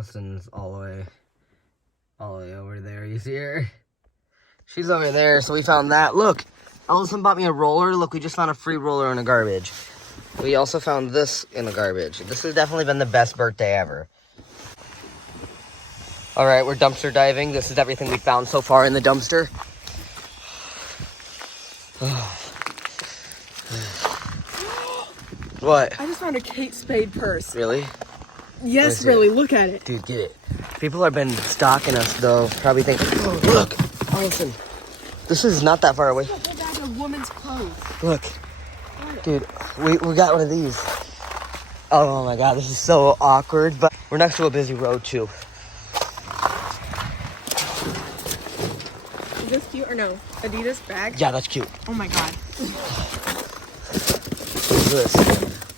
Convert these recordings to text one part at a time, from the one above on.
Allison's all the way over there. You see her? She's over there, so we found that. Look, Allison bought me a roller. Look, we just found a free roller in the garbage. We also found this in the garbage. This has definitely been the best birthday ever. All right, we're dumpster diving. This is everything we found so far in the dumpster. What? I just found a Kate Spade purse. Really? Yes, really. Look at it. Dude, get it. People have been stalking us, though. Probably think, oh, look, Allison. This is not that far away. Look, a bag of women's clothes. Look. Dude, we got one of these. Oh my God, this is so awkward, but we're next to a busy road, too. Is this cute or no? Adidas bag? Yeah, that's cute. Oh my God. What is this?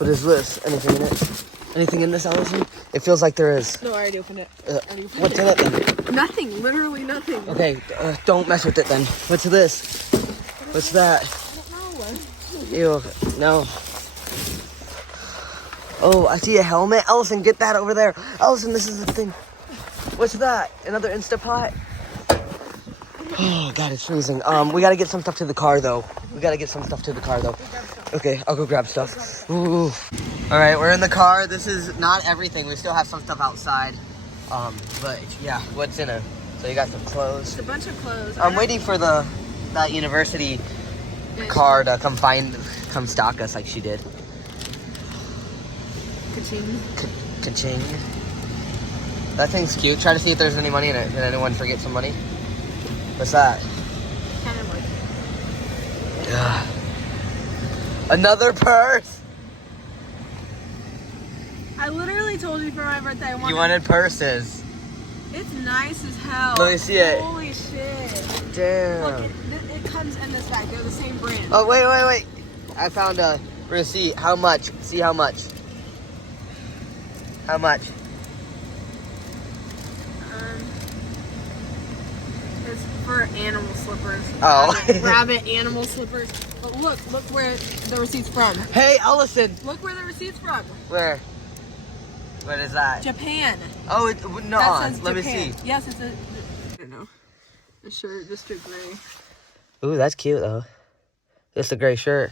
What is this? Anything in it? Anything in this, Allison? It feels like there is. No, I already opened it. What's in it then? Nothing. Literally nothing. Okay, don't mess with it then. What's this? What's that? I don't know. Ew, no. Oh, I see a helmet. Allison, get that over there. Allison, this is the thing. What's that? Another Instapot? Oh, God, it's freezing. We gotta get some stuff to the car, though. Okay, I'll go grab stuff. Ooh. All right, we're in the car. This is not everything. We still have some stuff outside. But yeah, what's in it? So you got some clothes. It's a bunch of clothes. I'm waiting for that university car to come stalk us like she did. Ka-ching. Ka-ching. That thing's cute. Try to see if there's any money in it. Did anyone forget some money? What's that? Kind of like. Ugh. Another purse. I literally told you for my birthday I wanted. You wanted purses. It's nice as hell. Let me see it. Holy shit. Damn. Look, it comes in this bag. They're the same brand. Oh, wait. I found a receipt. How much? See how much? How much? It's for animal slippers. Oh. Rabbit animal slippers. But look where the receipt's from. Hey, Allison. Look where the receipt's from. Where? What is that? Japan. Oh, no. That says Let Japan. me see. Yes, it's a. I don't know. A shirt, just a gray. Ooh, that's cute though. Just a gray shirt.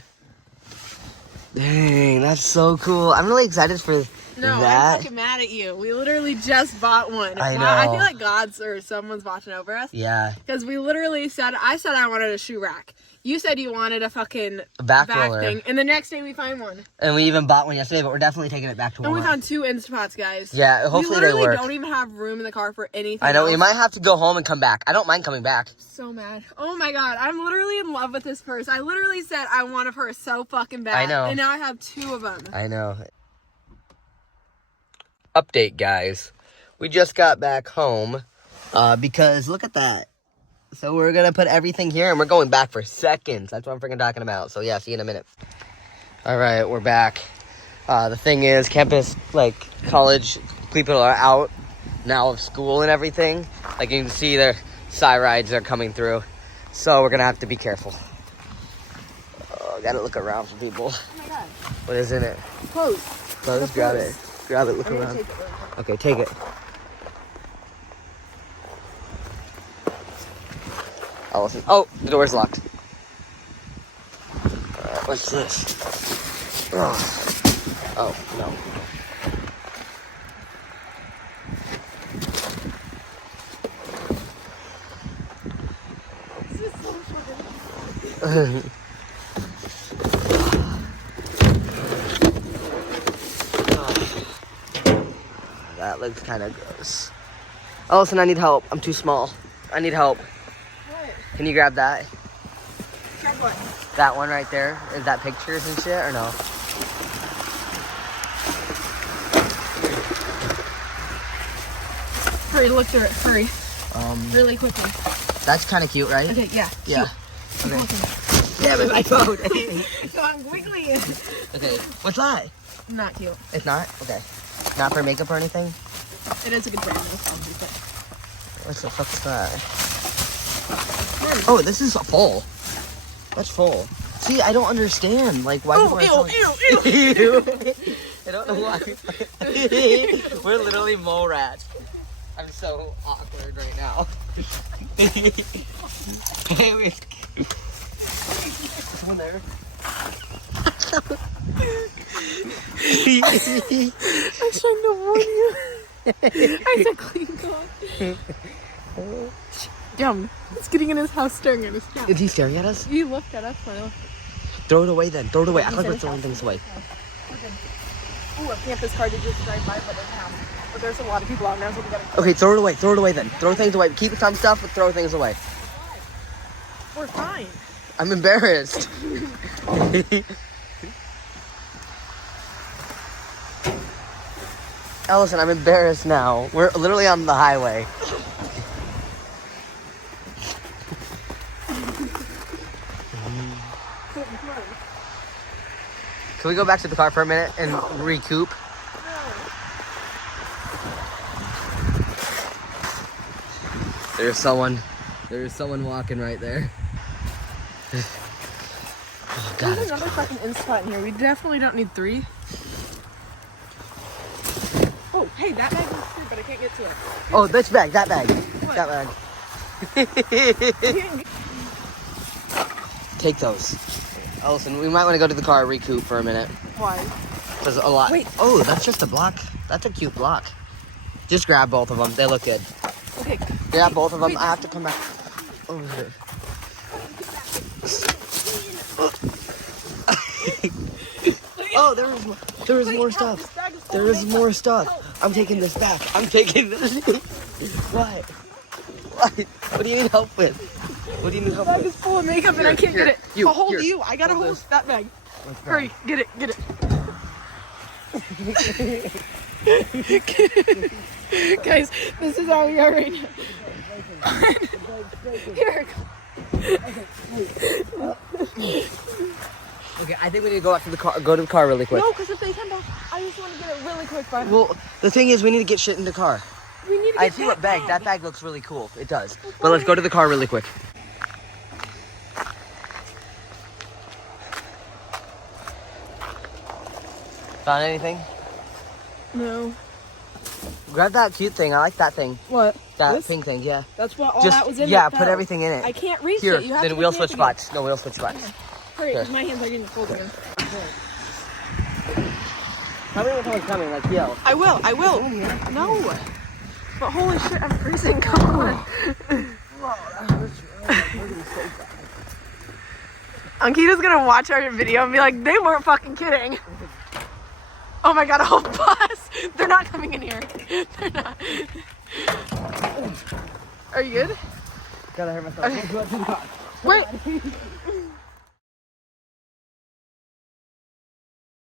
Dang, that's so cool. I'm really excited for No, that. I'm fucking mad at you. We literally just bought one. I know. I feel like God's or someone's watching over us. Yeah. Because we literally said I wanted a shoe rack. You said you wanted a fucking Back back roller. thing. And the next day we find one. And we even bought one yesterday, but we're definitely taking it back to And Walmart. we found 2 Instapots, guys. Yeah, hopefully they we literally work. don't even have room in the car for anything I know, else. we might have to go home and come back. I don't mind coming back. So mad. Oh my God. I'm literally in love with this purse. I literally said I want a purse so fucking bad. I know. And now I have 2 of them. I know. Update, guys. We just got back home because look at that. So we're going to put everything here and we're going back for seconds. That's what I'm freaking talking about. So yeah, see you in a minute. All right, we're back. The thing is, campus, college people are out now of school and everything. Like you can see, their side rides are coming through. So we're going to have to be careful. Got to look around for people. Oh my God. What is in it? Clothes. Close, grab it. Grab it, look I'm gonna around. take it real quick. Okay, take it. Allison. Oh, the door's locked. Alright, what's this? Oh, no. This is so fucking. That looks kind of gross. Allison, I need help. I'm too small. I need help. What? Can you grab that? Grab what? That one right there? Is that pictures and shit or no? Hurry, look through it. Hurry. Really quickly. That's kind of cute, right? Okay, yeah. Yeah. Keep Okay. looking. Damn it, my phone. So I'm wiggling it. Okay, what's that? Not cute. It's not? Okay. Not for makeup or anything? It is a good brand. I'll keep it. What the fuck's that? Oh, this is full. That's full. See, I don't understand. Like, why people are selling- Ew. I don't know why. We're literally mole rats. I'm so awkward right now. Hey, wait. Someone there? I'm trying to warn you. I said clean dog. Yum. He's getting in his house staring at us. Yeah. Is he staring at us? He looked at us when I looked. Throw it away then. Throw it away. Act like we're throwing things away. Ooh, a campus car did just drive by, but doesn't have. But there's a lot of people out now, so we gotta. Okay, throw it away. Throw it away then. Throw things away. Keep some stuff, but throw things away. We're fine. I'm embarrassed. Ellison, I'm embarrassed now. We're literally on the highway. Can we go back to the car for a minute and recoup? There's someone walking right there. Oh, God, There's another fucking in spot in here. We definitely don't need 3. Oh, hey, that bag looks good, but I can't get to it. Oh, that bag. What? That bag. Take those. Ellison, we might want to go to the car and recoup for a minute. Why? There's a lot. Wait. Oh, that's just a block. That's a cute block. Just grab both of them. They look good. Okay. Grab both of them. I have to come back over here. Oh, there was more stuff. There is more stuff. I'm taking this back. I'm taking this. What? What do you need help with? What do you need help The bag with? is full of makeup and I can't get it. You, I'll hold here. you. I gotta hold that bag. Hurry, get it. Guys, this is how we are right now. Here. Okay, I think we need to go out to the car. Go to the car really quick. No, because if they come back, I just want to get it really quick. But Well, the thing is, we need to get shit in the car. we need to get I see what bag. That bag looks really cool. It does. But let's go to the car really quick. Found anything? No. Grab that cute thing. I like that thing. What? That This? pink thing, yeah. That's what all Just, that was in. yeah, that put fell. everything in it. I can't reach Here, it. You have then to we'll put switch your hand spots. No, we'll switch spots. again. Hurry, Here. because my hands are getting cold again. Tell me when someone's coming, like, yell. I will. No. But holy shit, I'm freezing. Come on. Ankita's gonna watch our video and be like, they weren't fucking kidding. Oh my god, a whole bus. They're not coming in here. They're not. Are you good? Gotta hurt myself. Okay. Wait.